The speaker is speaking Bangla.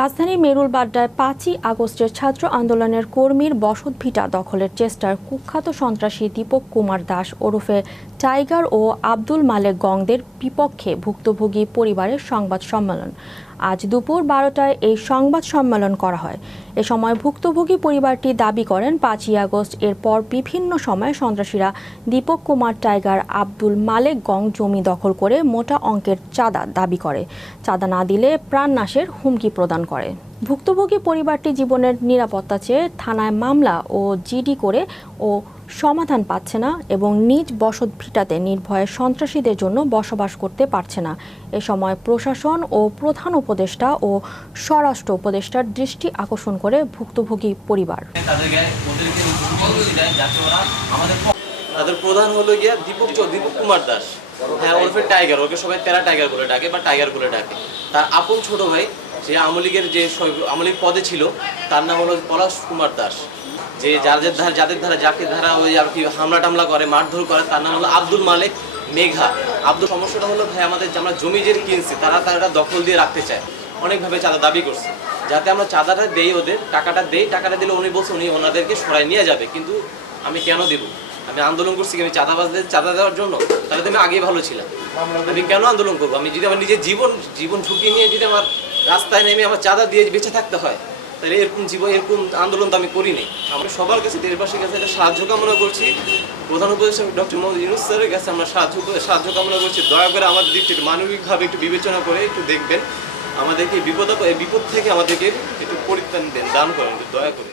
রাজধানীর মেরুলবাড্ডায় ৫ই আগস্টের ছাত্র আন্দোলনের কর্মীর বসতভিটা দখলের চেষ্টার কুখ্যাত সন্ত্রাসী দীপক কুমার দাস ওরফে টাইগার ও আব্দুল মালেক গংদের বিপক্ষে ভুক্তভোগী পরিবারের সংবাদ সম্মেলন। আজ দুপুর ১২টায় এই সংবাদ সম্মেলন করা হয়। এ সময় ভুক্তভোগী পরিবারটি দাবি করেন ৫ই আগস্ট এরপর বিভিন্ন সময়ে সন্ত্রাসীরা দীপক কুমার টাইগার আব্দুল মালেক গং জমি দখল করে মোটা অঙ্কের চাঁদা দাবি করে। চাঁদা না দিলে প্রাণনাশের হুমকি প্রদান করে। ভুক্তভোগী পরিবারটি জীবনের নিরাপত্তা চেয়ে থানায় মামলা ও জিডি করে ও সমাধান পাচ্ছে না এবং নিজ বসতভিটাতে নির্ভয়ে সন্ত্রাসীদের জন্য বসবাস করতে পারছে না। এ সময় প্রশাসন ও প্রধান উপদেষ্টা ও স্বরাষ্ট্র উপদেষ্টার দৃষ্টি আকর্ষণ করে ভুক্তভোগী পরিবার। তাদের প্রধান হলো গিয়া দীপক কুমার দাস, হ্যাঁ ওরফে টাইগার, ওকে সবাই তেরা টাইগার বলে ডাকে বা টাইগার বলে ডাকে। তার আপন ছোট ভাই যে আওয়ামী লীগের যে পদে ছিল তার নাম হলো পলাশ কুমার দাস। যে যাদের ধারা যাকে ধারা ওই আর কি হামলা টামলা করে মারধর করে তার নাম হলো আব্দুল মালেক মেঘা। আব্দুল সমস্যাটা হলো ভাই আমাদের আমরা জমি যে কিনছি তারা দখল দিয়ে রাখতে চায়, অনেকভাবে চাঁদা দাবি করছে যাতে আমরা চাঁদাটা দেই, ওদের টাকাটা দিলে উনি বলছে উনি ওনাদেরকে সরাই নিয়ে যাবে। কিন্তু আমি কেন দিব? আমি আন্দোলন করছি আমি চাঁদা দেওয়ার জন্য? তাহলে তো আমি আগেই ভালো ছিলাম। আমি কেন আন্দোলন করবো? আমি যদি আমার নিজের জীবন ঝুঁকি নিয়ে যদি আমার রাস্তায় নেমে আমার চাঁদা দিয়ে বেঁচে থাকতে হয় তাহলে এরকম আন্দোলন তো আমি করিনি। আমরা সবার কাছে দেশবাসীর কাছে একটা সাহায্য কামনা করছি। প্রধান উপদেষ্টা ডক্টর মোহাম্মদ ইউনূস স্যারের কাছে আমরা সাহায্য কামনা করছি। দয়া করে আমাদের দৃষ্টিতে মানবিকভাবে একটু বিবেচনা করে একটু দেখবেন, আমাদেরকে বিপদ থেকে আমাদেরকে একটু পরিত্রাণ দেন, দান করেন দয়া করে।